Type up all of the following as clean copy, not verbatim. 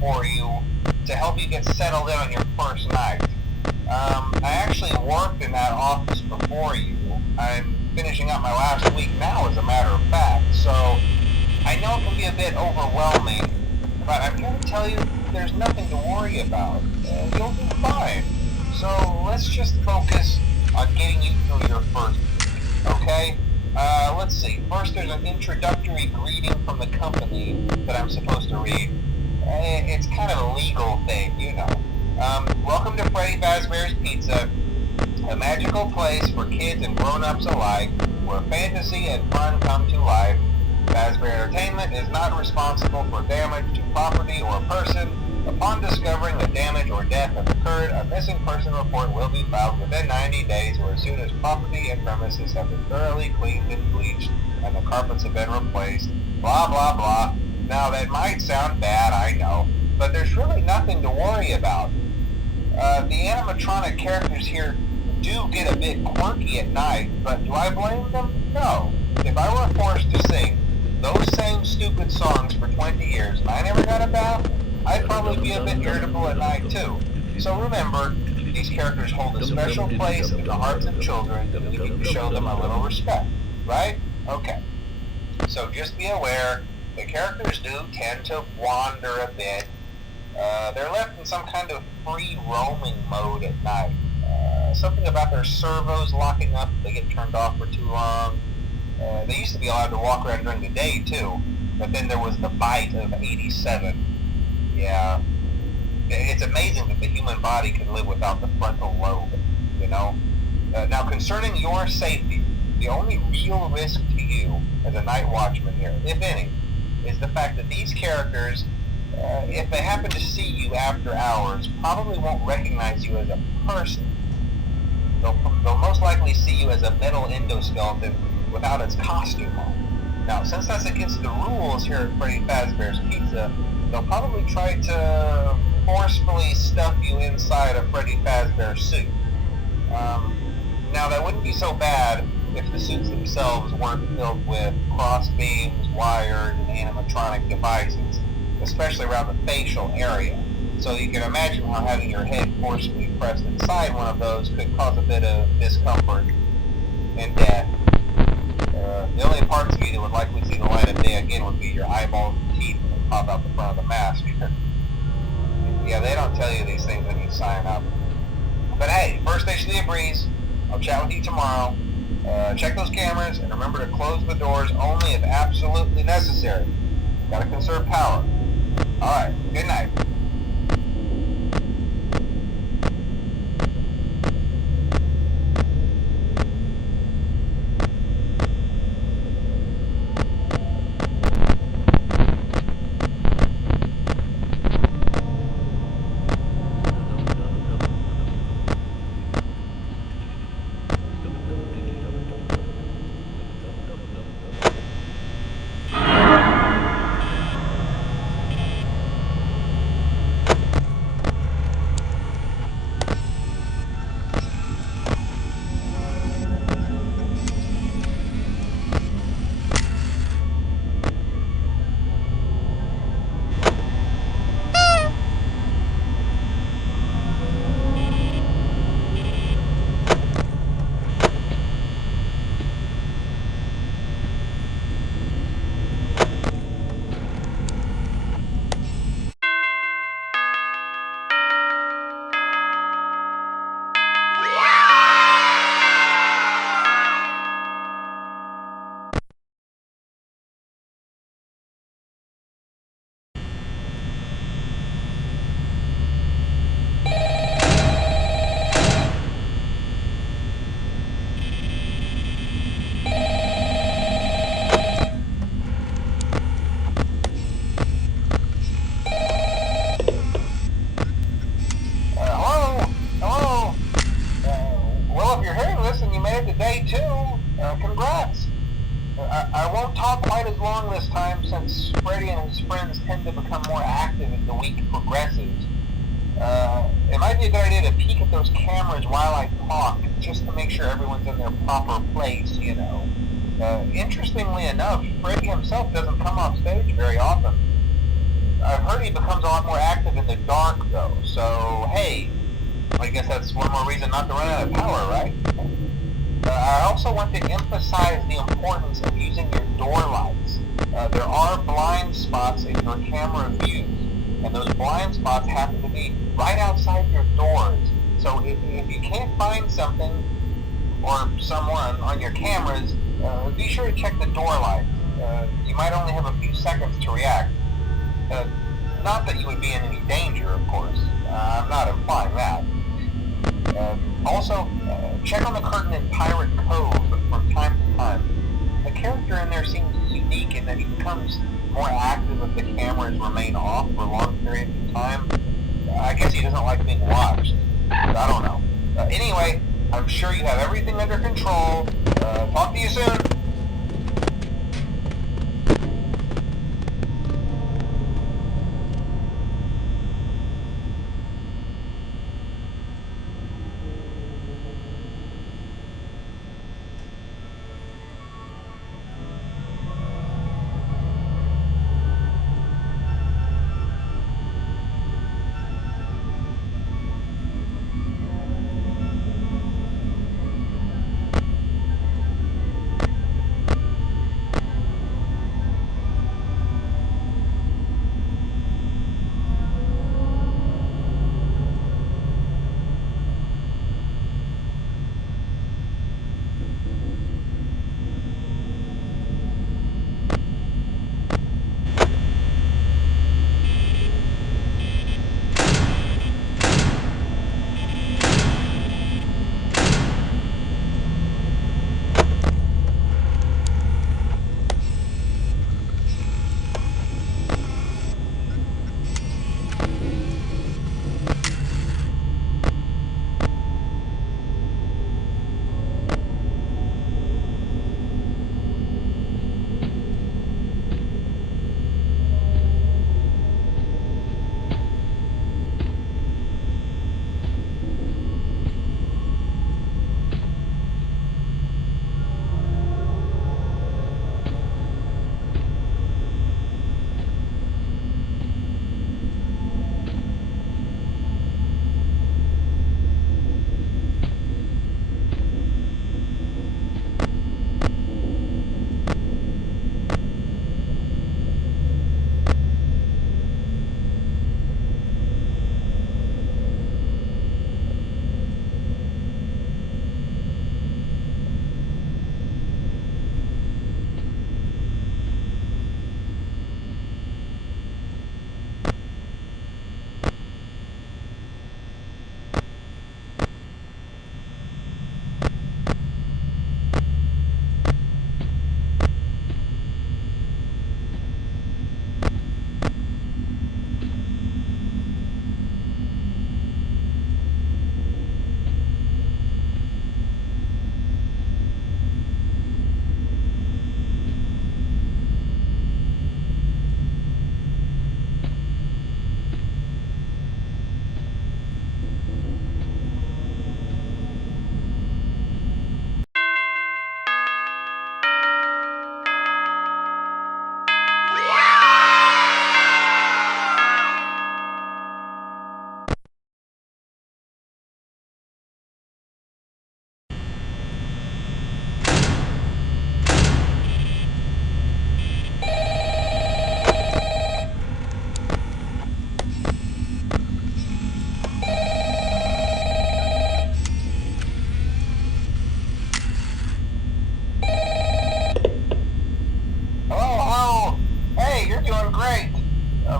for you to help you get settled in on your first night. I actually worked in that office before you. I'm finishing up my last week now, as a matter of fact, so I know it can be a bit overwhelming, but I'm here to tell you there's nothing to worry about. You'll do fine. So let's just focus on getting you through your first week, okay? Let's see. First, there's an introductory greeting from the company that I'm supposed to read. It's kind of a legal thing, you know. Welcome to Freddy Fazbear's Pizza, a magical place for kids and grown-ups alike, where fantasy and fun come to life. Fazbear Entertainment is not responsible for damage to property or person. Upon discovering that damage or death has occurred, a missing person report will be filed within 90 days or as soon as property and premises have been thoroughly cleaned and bleached and the carpets have been replaced. Blah, blah, blah. Now, that might sound bad, I know, but there's really nothing to worry about. The animatronic characters here do get a bit quirky at night, but do I blame them? No. If I were forced to sing those same stupid songs for 20 years and I never got a bath, I'd probably be a bit irritable at night too. So remember, these characters hold a special place in the hearts of children and we need to show them a little respect, right? Okay. So just be aware, the characters do tend to wander a bit. They're left in some kind of free roaming mode at night. Something about their servos locking up if they get turned off for too long. They used to be allowed to walk around during the day too, but then there was the bite of 87. Yeah, it's amazing that the human body can live without the frontal lobe, you know? Now, concerning your safety, the only real risk to you as a night watchman here, if any, is the fact that these characters, if they happen to see you after hours, probably won't recognize you as a person. They'll most likely see you as a metal endoskeleton without its costume on. Now, since that's against the rules here at Freddy Fazbear's Pizza, they'll probably try to forcefully stuff you inside a Freddy Fazbear suit. Now, that wouldn't be so bad if the suits themselves weren't filled with cross beams, wires, and animatronic devices, especially around the facial area. So you can imagine how having your head forcefully pressed inside one of those could cause a bit of discomfort and death. The only parts of you that would likely see the light of day again would be your eyeballs and teeth when they pop out the front of the mask. Yeah, they don't tell you these things when you sign up. But hey, first station of the breeze. I'll chat with you tomorrow. Check those cameras and remember to close the doors only if absolutely necessary. Gotta conserve power. Alright, good night. Congrats! I won't talk quite as long this time since Freddy and his friends tend to become more active as the week progresses. It might be a good idea to peek at those cameras while I talk, just to make sure everyone's in their proper place, you know. Interestingly enough, Freddy himself doesn't come off stage very often. I've heard he becomes a lot more active the dark, though. So, hey, I guess that's one more reason not to run out of power, right? I also want to emphasize the importance of using your door lights. There are blind spots in your camera views, and those blind spots happen to be right outside your doors. So if you can't find something or someone on your cameras, be sure to check the door lights. You might only have a few seconds to react. Not that you would be in any danger, of course. I'm not implying that. Also, check on the curtain in Pirate Cove from time to time. The character in there seems unique in that he becomes more active if the cameras remain off for long periods of time. I guess he doesn't like being watched. I don't know. Anyway, I'm sure you have everything under control. Talk to you soon.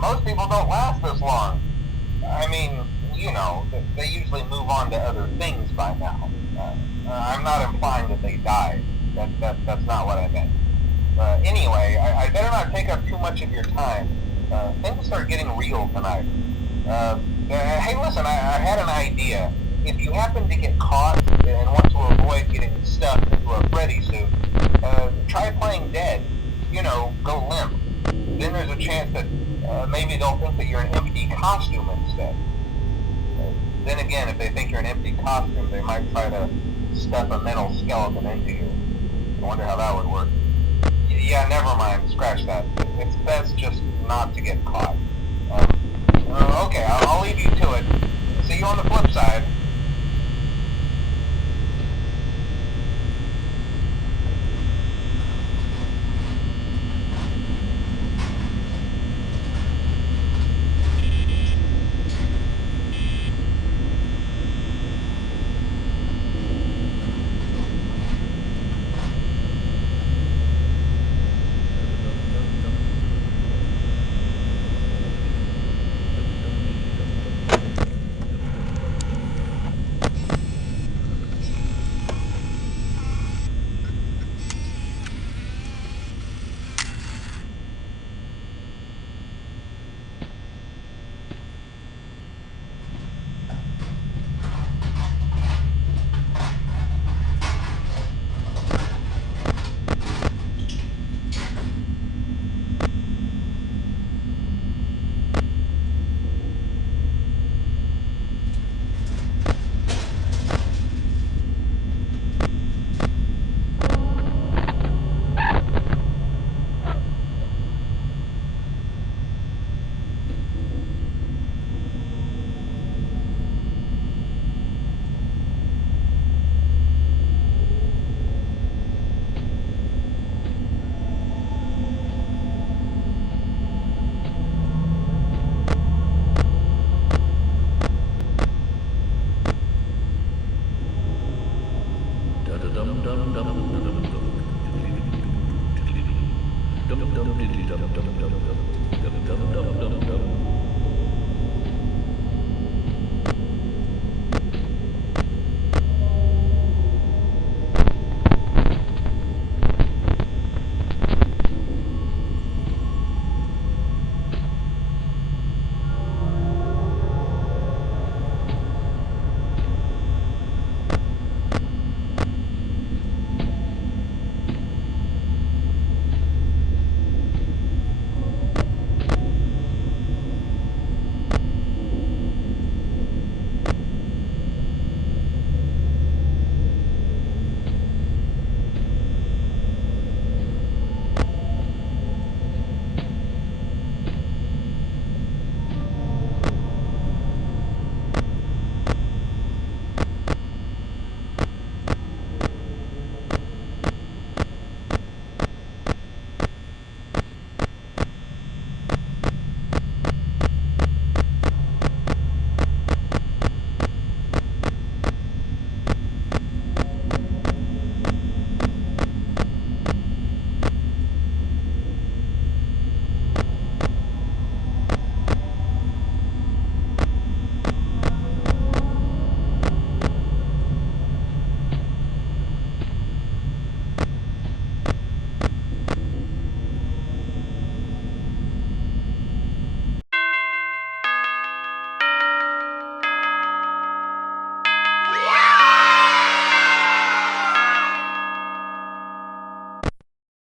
Most people don't last this long. I mean, you know, they usually move on to other things by now. I'm not implying that they died. That's not what I meant. Anyway, I better not take up too much of your time. Things start getting real tonight. Hey, listen, I had an idea. If you happen to get caught and want to avoid getting stuffed into a Freddy suit, try playing dead. You know, go limp. Then there's a chance that maybe they'll think that you're an empty costume instead. Then again, if they think you're an empty costume, they might try to stuff a metal skeleton into you. I wonder how that would work. Yeah, never mind. Scratch that. It's best just not to get caught.